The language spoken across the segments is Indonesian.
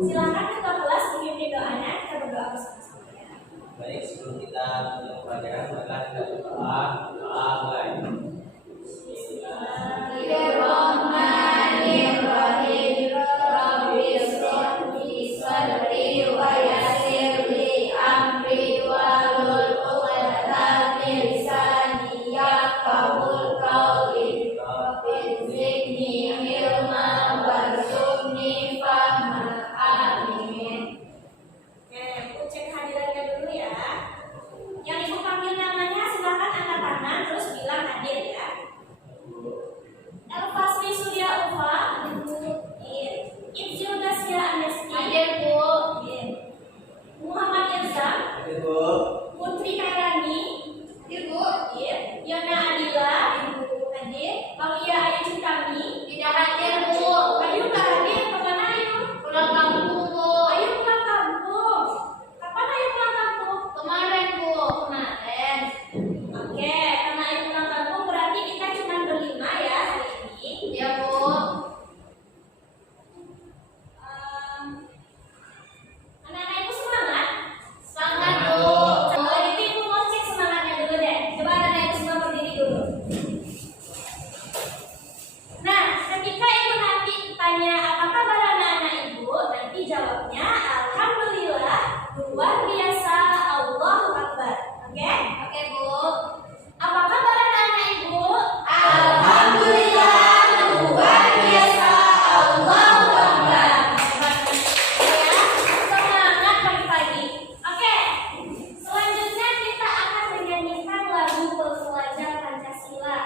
Silakan ketua kelas memimpin doanya, kita berdoa bersama-sama ya. Baik, sebelum kita mulai pelajaran, maka kita berdoa. Mulai. Bismillahirrahmanirrahim. Rabbi shrahli sadri wa yassir li amri wahlul 'uqdatam min lisani yafqahul qawli. Rabbi zidni ilman warzuqni fahma. Amin. Oke, aku cek hadirannya dulu ya. Yang ibu panggil namanya silakan angkat tangan terus bilang hadir ya. Elfasri Surya Ufa, Ibzil Gasya Anesti, Hadir, Bu. Muhammad Irzam, Hadir, Bu. Putri Kairani, Hadir, Bu. Yona Adila, hadir. Aulia Ayu Cintami, Tidak hadir, Bu. Ayu nggak hadir, kemana Ayu? Pulang kampung, Bu. Ayu pulang kampung. Kapan Ayu pulang kampung? Kemarin, Bu. Kemarin. Oke, karena Ayu pulang kampung berarti kita cuma berlima ya hari ini. Ya, Bu. Anak-anak ibu semangat? Semangat, Bu. Kalau gitu ibu mau cek semangatnya dulu deh. Coba anak-anak ibu semua berdiri dulu. Nah, ketika ibu nanti tanya apa kabar anak-anak ibu, nanti jawabnya alhamdulillah, luar biasa, Allahu Akbar. Oke? Oke, Bu. Apa kabar anak-anak ibu? Alhamdulillah, luar biasa, Allahu Akbar. Ya, semangat pagi-pagi. Oke, selanjutnya kita akan menyanyikan lagu Pelajar Pancasila.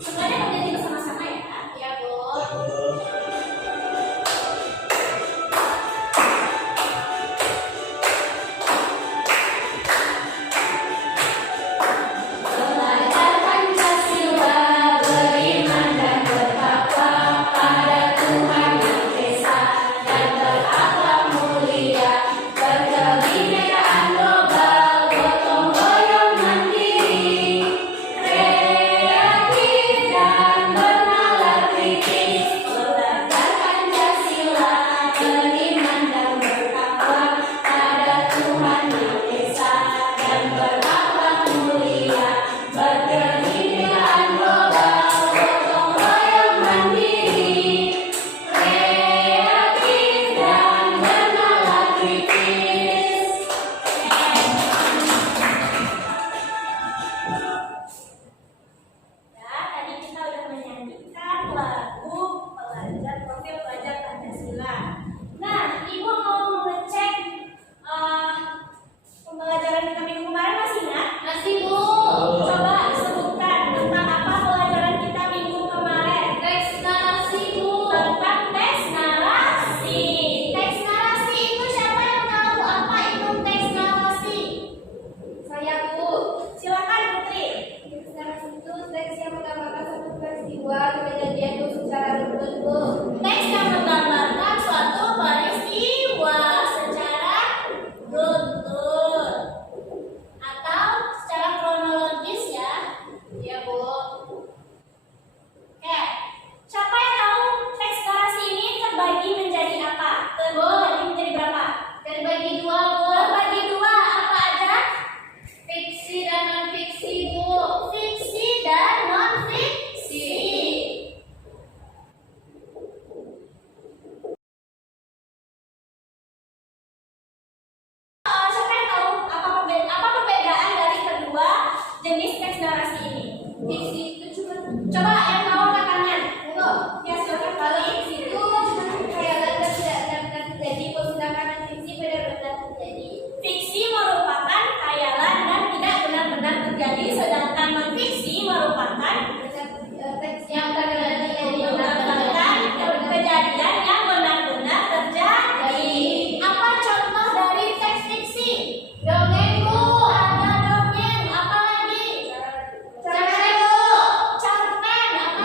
Semuanya bernyanyi bersama-sama ya. Ya, Bu. Belajar Pancasila, beriman dan bertakwa pada Tuhan Yang Esa dan berakhlak mulia, berkebinekaan global, gotong royong mandiri, kreatif dan bernalar kritis. Belajar Pancasila, beriman dan bertakwa pada Tuhan Yang Esa dan berakhlak mulia, berkebinekaan global, gotong royong mandiri, kreatif dan bernalar kritis. Ya, tadi kita udah menyanyikan lagu profil pelajar Pancasila. Nah, ibu mau mengecek pembelajaran kita minggu kemarin masih ingat? Masih, Bu. Coba sebutkan tentang apa pelajaran kita minggu kemarin. Teks narasi, Bu. Tentang teks narasi. Teks narasi itu siapa yang tahu apa itu teks narasi? Saya, Bu. Silakan Putri. Teks narasi itu teks yang menggambarkan suatu peristiwa kejadian itu secara runut, Bu. Teks yang menggambarkan suatu peristiwa secara runtut atau secara kronologis ya. Ya, Bu. Oke, siapa yang tahu teks narasi ini terbagi menjadi apa? Terbagi menjadi berapa? Terbagi dua, Bu. Terbagi dua, apa aja? Fiksi dan non-fiksi, Bu. Fiksi dan non-fiksi. Siapa yang tahu apa perbedaan dari kedua jenis teks narasi ini? Fiksi itu cuma Coba yang tahu angkat tangan. enggak. Ya, silakan. Kalau fiksi itu cuma khayalan dan tidak benar-benar terjadi, sedangkan fiksi benar-benar terjadi. Fiksi merupakan khayalan dan tidak benar-benar terjadi, sedangkan non-fiksi merupakan Teks yang benar-benar terjadi. merupakan kejadian yang benar-benar terjadi. Apa contoh dari teks fiksi? Dongeng, Bu. Ada dongeng, apa lagi? Cerpen, Bu. Cerpen, apa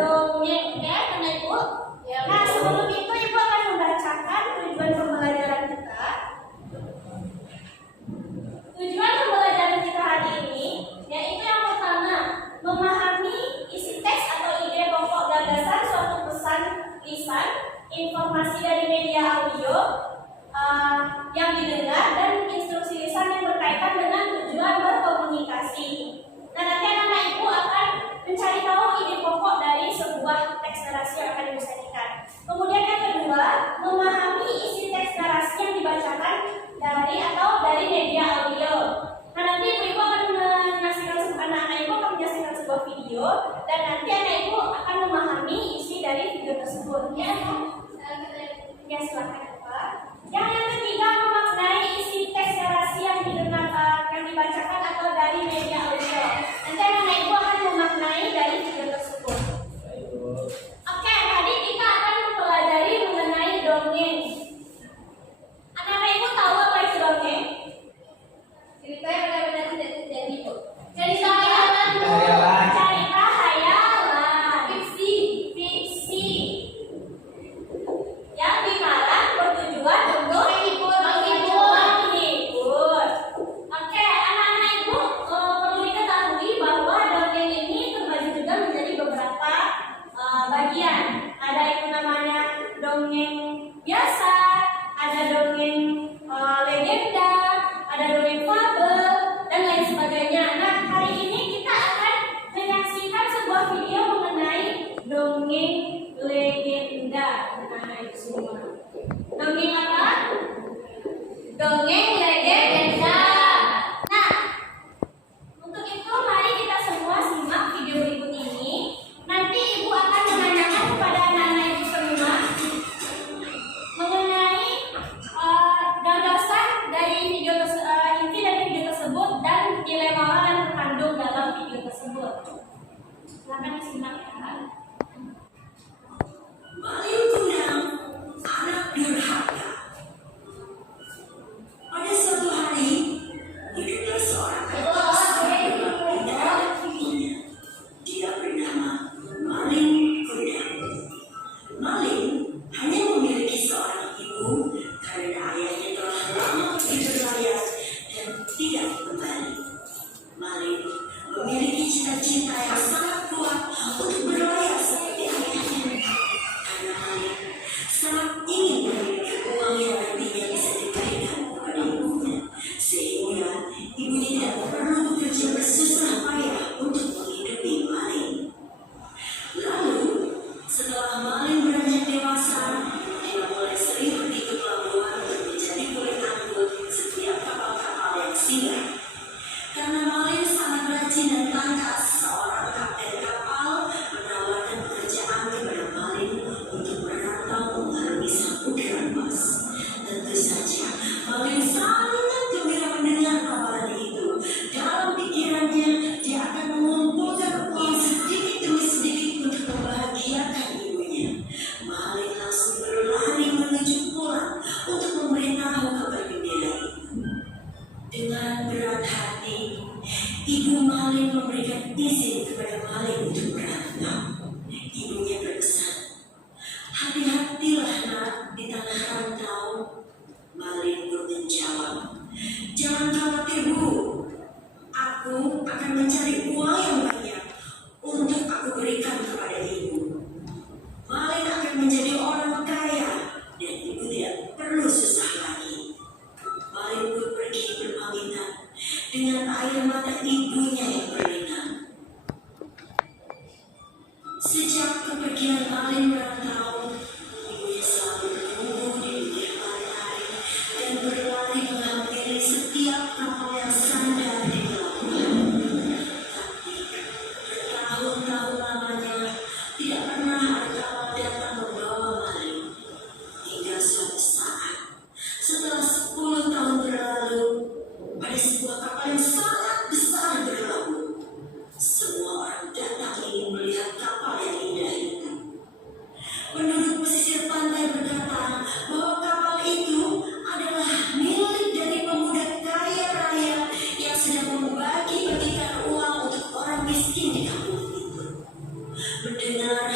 dongeng, ya kan Ibu? Nah, sebelum itu Ibu akan membacakan tujuan pembelajaran kita. Tujuan pembelajaran kita hari ini yaitu yang pertama, memahami isi teks atau ide pokok gagasan suatu pesan lisan, informasi dari media audio yang didengar, dan instruksi lisan yang berkaitan dengan tujuan berkomunikasi. Nah, nanti anak-anak Ibu akan mencari tahu ide pokok dari sebuah teks narasi yang akan dibacakan. Kemudian yang kedua, memahami isi teks narasi yang dibacakan dari media audio. Nah, nanti Ibu akan anak-anak Ibu akan menyaksikan sebuah video, dan nanti anak Ibu akan memahami isi dari video tersebut. Ya, silakan Pak. Yang ketiga, memaknai isi teks narasi yang dibacakan atau dari media audio. Nanti anak Ibu akan memaknai dari video tersebut. Oke, tadi kita akan mempelajari mengenai dongeng. Anak-anak Ibu tahu apa itu dongeng? Cerita yang benar-benar tidak terjadi, Bu. Cerita hayalan, Bu. Hayalan. Cerita hayalan. Fiksi. Fiksi. Yang dikarang bertujuan untuk menghibur. Oke, anak-anak Ibu perlu diketahui bahwa dongeng ini terbagi juga menjadi beberapa bagian. Ada yang namanya dongeng biasa, ada dongeng legenda, ada dongeng fabel, dan lain sebagainya. Nah, hari ini kita akan menyaksikan sebuah video mengenai dongeng legenda. Anak-anak semua. Dongeng apa? Dongeng legenda. Nah, untuk itu mari kita semua simak video berikut ini. Nanti Ibu akan menanyakan kepada anak-anak Ibu semua mengenai gagasan dari inti dari video tersebut dan nilai moral yang terkandung dalam video tersebut. Silakan disimak ya. Maling kundang, anak durhaka. Pada suatu hari, hiduplah seorang kakak yang dalam ibunya. Dia bernama Maling Kundang. Maling hanya memiliki seorang ibu karena ayahnya telah lama pergi berlayar dan tidak kembali. Maling memiliki cita-cita yang sangat kuat untuk berlayar seperti ayahnya. Karena Maling sangat ingin memiliki uang yang nantinya bisa diberikan kepada ibunya, sehingga ibunya tidak perlu bekerja bersusah payah untuk menghidupi Maling. Lalu, setelah Maling beranjak dewasa, dia mulai sering pergi ke pelabuhan untuk menjadi kulit angkut setiap kapal-kapal yang singgah. Karena Maling sangat rajin dan tangkas, seorang kapten kapal menawarkan pekerjaan kepada Maling untuk merantau mengarungi samudera emas. Tentu saja, Maling sangat gembira mendengar tawaran itu. Dalam pikirannya, dia akan mengumpulkan uang sedikit demi sedikit untuk membahagiakan ibunya. Maling langsung berlari menuju pulang untuk memberitahu kabar gembira itu. Dengan berat hati, ibu Maling memberikan izin kepada Maling untuk merantau. Ibunya berpesan, "Hati-hatilah nak di tanah rantau." Maling pun menjawab, "Jangan khawatir Bu, aku akan mencari uang yang banyak untuk aku berikan kepada ibu. Maling akan menjadi orang kaya dan ibu tidak perlu susah lagi." Maling pun pergi berpamitan dengan air mata ibunya yang berlinang. Sejak kepergian Maling merantau, ibunya selalu bertumbuh di pinggir pantai dan berlari menghampiri setiap kapal yang sandar di pelabuhan. Tapi bertahun-tahun lamanya tidak pernah ada kapal datang membawa Maling. Hingga suatu saat, setelah 10 tahun berlalu, pada sebuah kapal yang sangat besar berlabuh. Semua orang datang ingin melihat kapal yang indah itu. Penduduk pesisir pantai berkata bahwa kapal itu adalah milik dari pemuda kaya raya yang sedang membagi-bagikan uang untuk orang miskin di kampung itu. Mendengar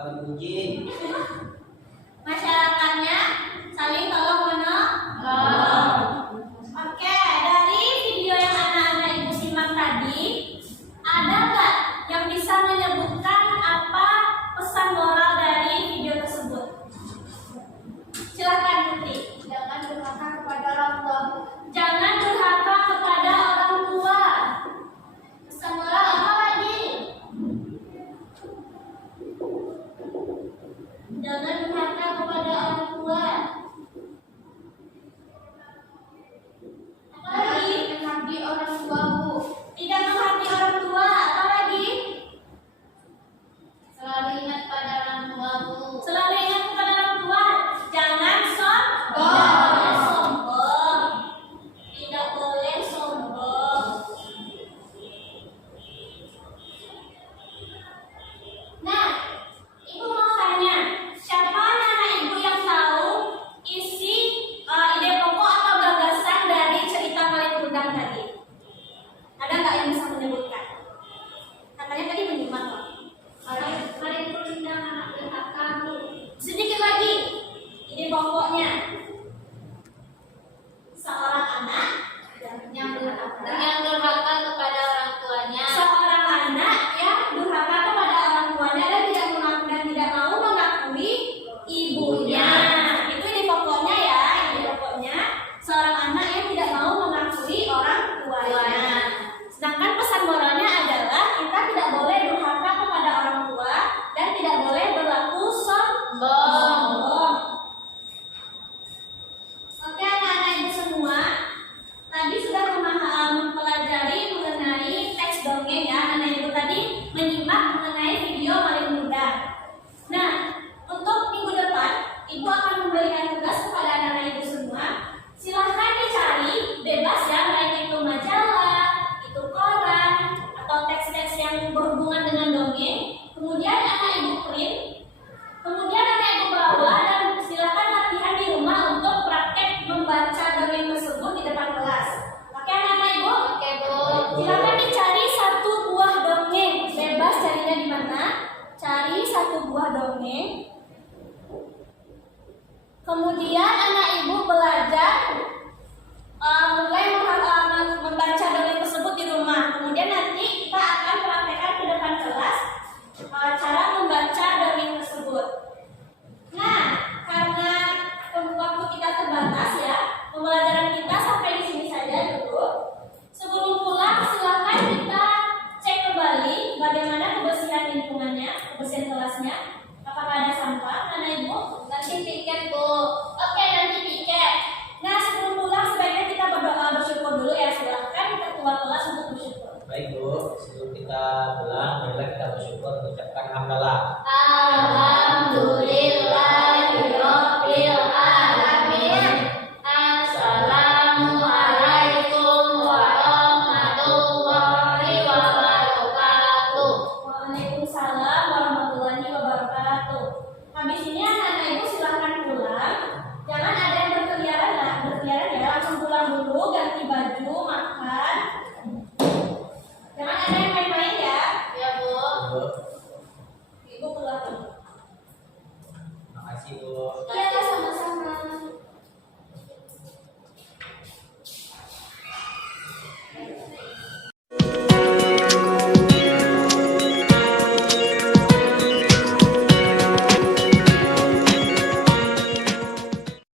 kata kunci. Masyarakatnya saling tolong menolong. Oke, dari video yang anak-anak ibu simak tadi, ada nggak yang bisa menyebutkan apa pesan moral dari video tersebut? Silakan Putri. Jangan durhaka kepada orang tua. Jangan durhaka kepada orang tua. Pesan moral apa lagi? Jangan durhaka kepada orang tua. Apa lagi? Mengabdi orang tuamu. Tidak menghakimi orang tua. Apa lagi? Selalu ingat pada orang tuamu. Selalu ingat kepada orang tua. Jangan sombong. Tidak boleh sombong. Nah, ibu mau tanya, siapa anak ibu yang tahu isi ide pokok atau gagasan dari cerita Malin Kundang tadi? Ada nggak yang bisa menyebutkan? Katanya tadi menyimak kok. Malin Kundang anak durhakamu. Sedikit lagi, ide pokoknya. Seorang anak Yang durhaka kepada orang tuanya. seorang anak yang durhaka kepada orang tuanya dan tidak mau mengakui ibunya. Itu ide pokoknya ya, ide pokoknya seorang anak yang tidak mau mengakui orang tuanya. Sedangkan pesan moralnya adalah kita tidak boleh durhaka kepada orang tua dan tidak boleh berlaku sombong. Oke, anak-anak ibu semua, tadi sudah mempelajari mengenai teks dongeng ya. Anak ibu tadi menyimak mengenai video Malin Kundang. Nah, untuk minggu depan, ibu akan memberikan tugas kepada anak-anak ibu semua. Silahkan dicari, bebas ya, baik itu majalah, itu koran, atau teks-teks yang berhubungan dengan dongeng. Kemudian anak ibu print, kemudian anak ibu bawa dan silahkan latihan di rumah untuk praktek membaca dongeng tersebut di depan kelas. Oke anak-anak ibu? Oke, Bu. Silahkan dicari satu buah dongeng, bebas carinya di mana. Cari satu buah dongeng. Kemudian anak ibu belajar mulai membaca dongeng tersebut di rumah. Kemudian nanti kita akan praktekkan di depan kelas cara membaca dongeng tersebut. Nah, karena waktu kita terbatas ya, pembelajaran kita sampai di sini saja dulu. Sebelum pulang, silakan kita cek kembali bagaimana kebersihan lingkungannya, kebersihan kelasnya. Apakah ada sampah, anak ibu? Nanti tiket, Bu. Oke, nanti piket. Nah, sebelum pulang sebaiknya kita berdoa bersyukur dulu ya. Silakan ketua kelas untuk bersyukur. Baik Bu, sebelum kita pulang, marilah kita bersyukur mengucapkan hamdalah. Alhamdulillah.